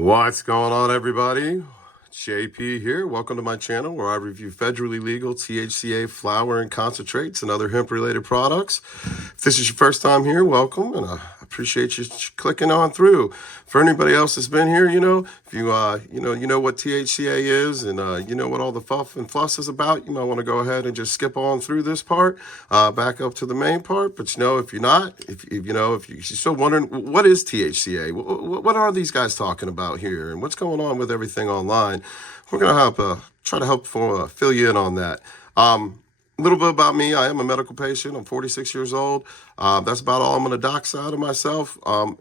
What's going on, everybody? JP here. Welcome to my channel where I review federally legal THCA flower and concentrates and other hemp-related products. If this is your first time here, welcome, and I appreciate you clicking on through. For anybody else that's been here, if you know what THCA is, and you know what all the fuff and fuss is about, you might want to go ahead and just skip on through this part, back up to the main part. But if you're not, if you're still wondering what is THCA, what are these guys talking about here, and what's going on with everything online, we're gonna try to help fill you in on that. A little bit about me. I am a medical patient. I'm 46 years old. That's about all I'm going to dox out of myself. I've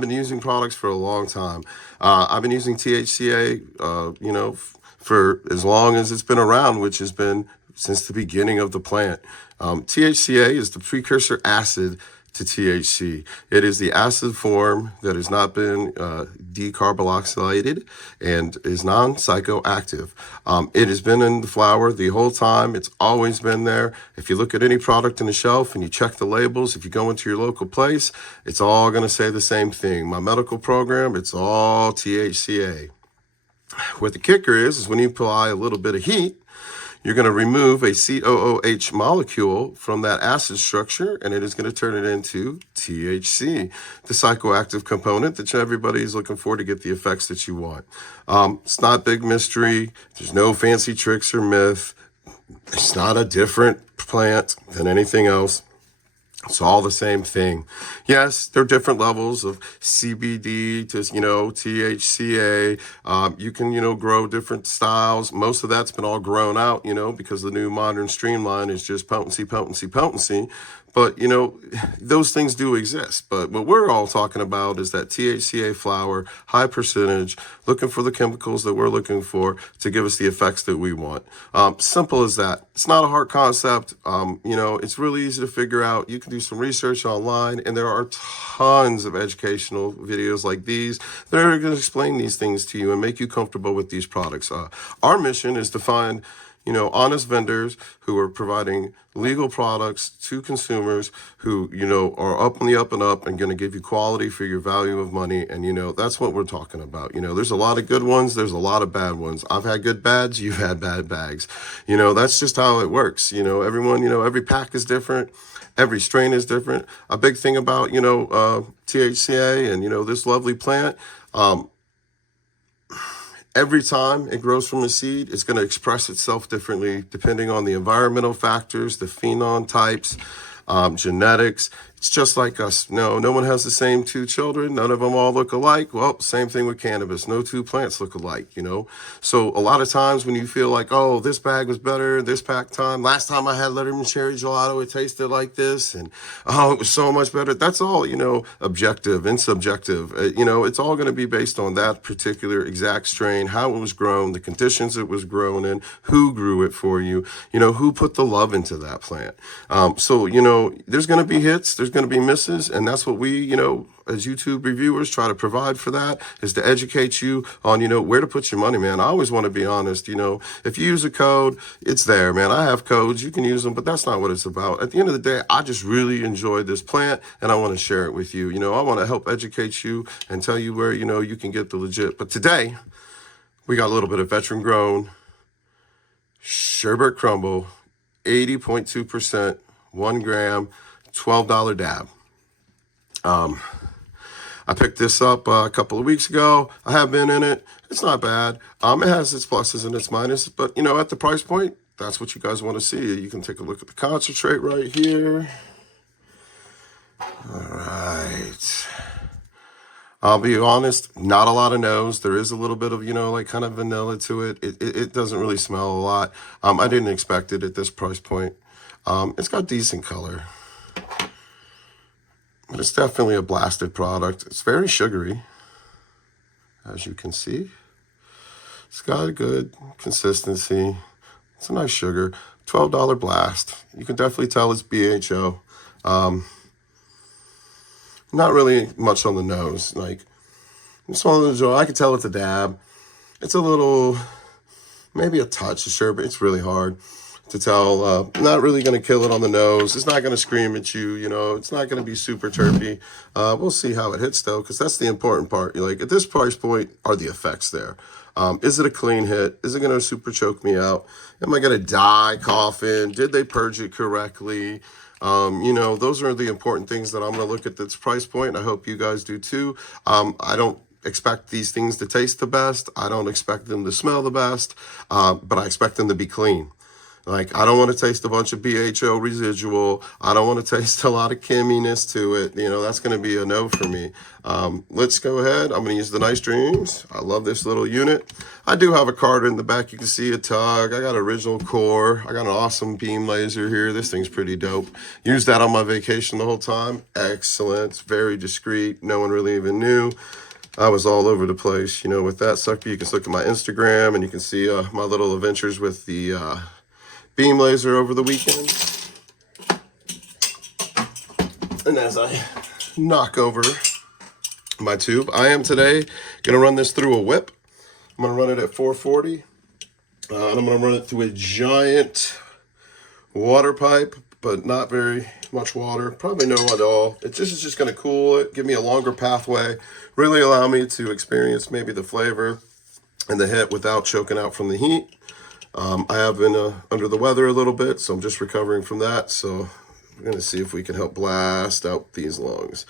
been using products for a long time. I've been using THCA, for as long as it's been around, which has been since the beginning of the plant. THCA is the precursor acid to THC. It is the acid form that has not been decarboxylated and is non-psychoactive. It has been in the flower the whole time. It's always been there. If you look at any product on the shelf and you check the labels, if you go into your local place, it's all going to say the same thing. My medical program, it's all THCA. What the kicker is when you apply a little bit of heat, you're going to remove a COOH molecule from that acid structure, and it is going to turn it into THC, the psychoactive component that everybody is looking for to get the effects that you want. It's not a big mystery. There's no fancy tricks or myth. It's not a different plant than anything else. It's all the same thing. Yes, there are different levels of CBD to, THCA. You can, grow different styles. Most of that's been all grown out, because the new modern streamline is just potency, potency, potency. But, those things do exist. But what we're all talking about is that THCA flower, high percentage, looking for the chemicals that we're looking for to give us the effects that we want. Simple as that. It's not a hard concept. It's really easy to figure out. You can do some research online, and there are tons of educational videos like these that are going to explain these things to you and make you comfortable with these products. Our mission is to find honest vendors who are providing legal products to consumers who, are up on the up and up and going to give you quality for your value of money. And, that's what we're talking about. There's a lot of good ones. There's a lot of bad ones. I've had good bads. You've had bad bags. That's just how it works. Everyone, every pack is different. Every strain is different. A big thing about, THCA and, this lovely plant, every time it grows from a seed, it's going to express itself differently depending on the environmental factors, the phenol types, genetics. It's just like us. No one has the same two children. None of them all look alike. Well, same thing with cannabis. No two plants look alike, So a lot of times when you feel like, oh, this bag was better, this pack time, last time I had Letterman Cherry Gelato, it tasted like this, and oh, it was so much better. That's all, objective and subjective. It's all going to be based on that particular exact strain, how it was grown, the conditions it was grown in, who grew it for you, who put the love into that plant. So, there's going to be hits, there's going to be misses, and that's what we, as YouTube reviewers try to provide for that, is to educate you on, where to put your money, man. I always want to be honest, if you use a code, it's there, man. I have codes, you can use them, but that's not what it's about. At the end of the day, I just really enjoy this plant, and I want to share it with you. I want to help educate you and tell you where, you can get the legit. But today, we got a little bit of veteran grown Sherbet Crumble, 80.2%, 1 gram, $12 dab. I picked this up a couple of weeks ago. I have been in it. It's not bad. It has its pluses and its minuses, but at the price point, that's what you guys want to see. You can take a look at the concentrate right here. All right. I'll be honest, not a lot of nose. There is a little bit of, kind of vanilla to it. It doesn't really smell a lot. I didn't expect it at this price point. It's got decent color. But it's definitely a blasted product. It's very sugary, as you can see. It's got a good consistency. It's a nice sugar. $12 blast. You can definitely tell it's BHO. Not really much on the nose. Like, it's one of those, I can tell it's a dab. It's a little, maybe a touch of sherbet. It's really hard. to tell. Not really going to kill it on the nose. It's not going to scream at you. You know, it's not going to be super terpy. We'll see how it hits though, because that's the important part. You're like, at this price point, are the effects there? Is it a clean hit? Is it going to super choke me out? Am I going to die coughing? Did they purge it correctly? You know, those are the important things that I'm going to look at this price point. I hope you guys do too. I don't expect these things to taste the best. I don't expect them to smell the best, but I expect them to be clean. Like, I don't want to taste a bunch of BHO residual. I don't want to taste a lot of cheminess to it. You know, that's going to be a no for me. Let's go ahead. I'm going to use the Nice Dreams. I love this little unit. I do have a card in the back. You can see a tug. I got original core. I got an awesome beam laser here. This thing's pretty dope. Used that on my vacation the whole time. Excellent. It's very discreet. No one really even knew. I was all over the place, you know, with that sucker. You can look at my Instagram and you can see my little adventures with the beam laser over the weekend. And as I knock over my tube, I am today going to run this through a whip. I'm going to run it at 440. And I'm going to run it through a giant water pipe, but not very much water. Probably no at all. It just is just going to cool it, give me a longer pathway, really allow me to experience maybe the flavor and the hit without choking out from the heat. I have been under the weather a little bit, so I'm just recovering from that. So we're going to see if we can help blast out these lungs.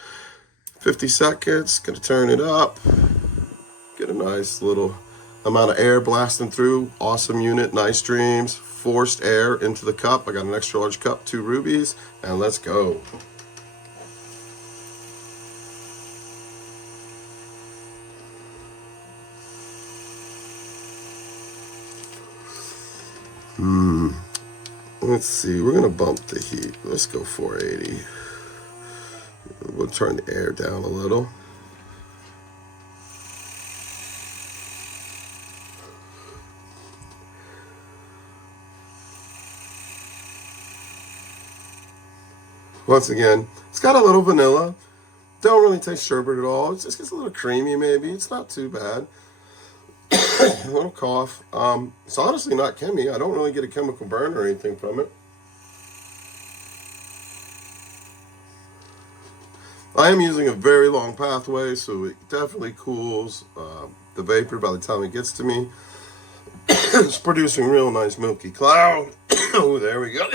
50 seconds, going to turn it up. Get a nice little amount of air blasting through. Awesome unit, Nice Dreams. Forced air into the cup. I got an extra large cup, 2 rubies, and let's go. Let's see, we're gonna bump the heat. Let's go 480. We'll turn the air down a little. Once again, it's got a little vanilla. Don't really taste sherbet at all. It just gets a little creamy maybe. It's not too bad. A little cough. It's honestly not chemi. I don't really get a chemical burn or anything from it. I am using a very long pathway, so it definitely cools the vapor by the time it gets to me. It's producing real nice milky cloud. Oh, there we go.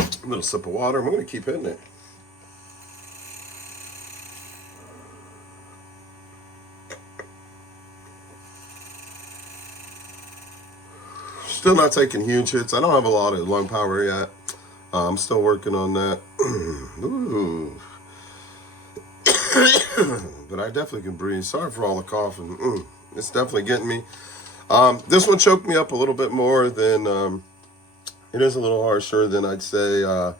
A little sip of water. I'm going to keep hitting it. Still not taking huge hits. I don't have a lot of lung power yet. I'm still working on that. Ooh. But I definitely can breathe. Sorry for all the coughing. It's definitely getting me. This one choked me up a little bit more than, it is a little harsher than I'd say the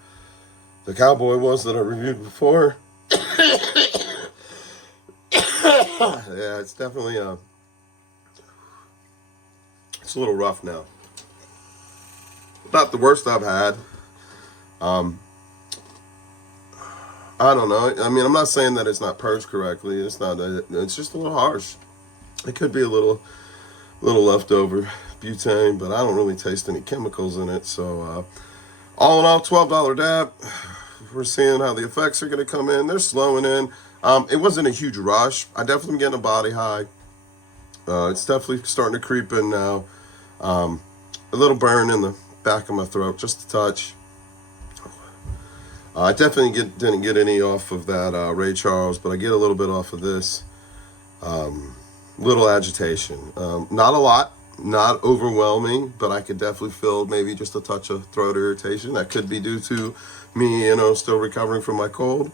Cowboy was that I reviewed before. Yeah, it's definitely, it's a little rough now. Not the worst I've had. I don't know. I mean, I'm not saying that it's not purged correctly. It's not. It's just a little harsh. It could be a little leftover butane, but I don't really taste any chemicals in it. So, all in all, $12 dab. We're seeing how the effects are going to come in. They're slowing in. It wasn't a huge rush. I definitely am getting a body high. It's definitely starting to creep in now. A little burn in the back of my throat, just a touch. I definitely didn't get any off of that Ray Charles, but I get a little bit off of this. Little agitation. Not a lot, not overwhelming, but I could definitely feel maybe just a touch of throat irritation. That could be due to me, still recovering from my cold.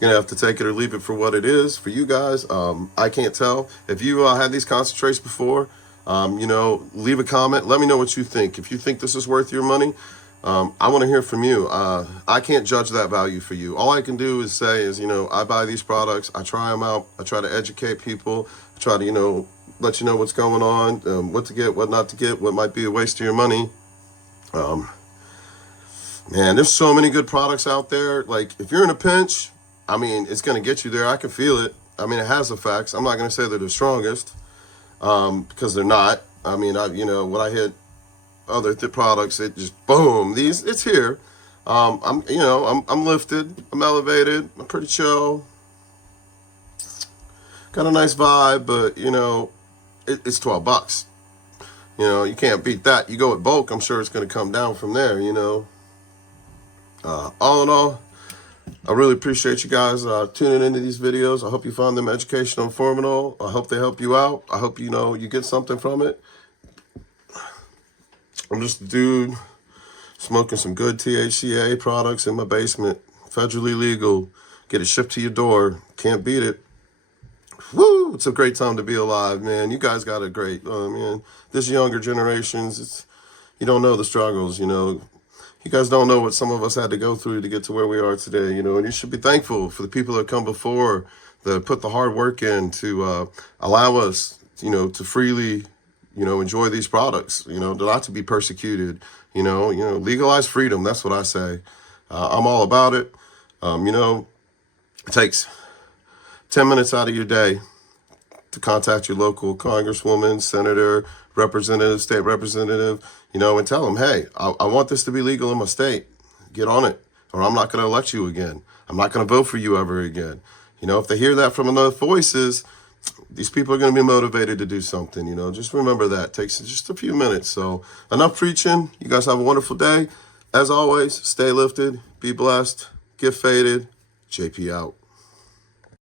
You're gonna have to take it or leave it for what it is for you guys. I can't tell. If you had these concentrates before, leave a comment. Let me know what you think. If you think this is worth your money, I want to hear from you. I can't judge that value for you. All I can do is say is, I buy these products. I try them out. I try to educate people. I try to, let you know what's going on, what to get, what not to get, what might be a waste of your money. Man, there's so many good products out there. Like, if you're in a pinch, it's going to get you there. I can feel it. I mean, it has effects. I'm not going to say they're the strongest, because they're not. I mean, when I hit other products, it just boom. It's here. I'm lifted. I'm elevated. I'm pretty chill. Got a nice vibe, but it's $12. You can't beat that. You go with bulk, I'm sure it's going to come down from there. All in all, I really appreciate you guys tuning into these videos. I hope you found them educational, informative. I hope they help you out. I hope you get something from it. I'm just a dude smoking some good THCA products in my basement. Federally legal. Get it shipped to your door. Can't beat it. Woo! It's a great time to be alive, man. You guys got it great. Man, this younger generations, you don't know the struggles, You guys don't know what some of us had to go through to get to where we are today, and you should be thankful for the people that come before, that put the hard work in to allow us, to freely, enjoy these products, not to be persecuted, legalize freedom. That's what I say. I'm all about it. It takes 10 minutes out of your day to contact your local congresswoman, senator, representative, state representative, and tell them, hey, I want this to be legal in my state. Get on it, or I'm not going to elect you again. I'm not going to vote for you ever again. If they hear that from enough voices, these people are going to be motivated to do something. Just remember that. It takes just a few minutes. So enough preaching. You guys have a wonderful day. As always, stay lifted, be blessed, get faded. JP out.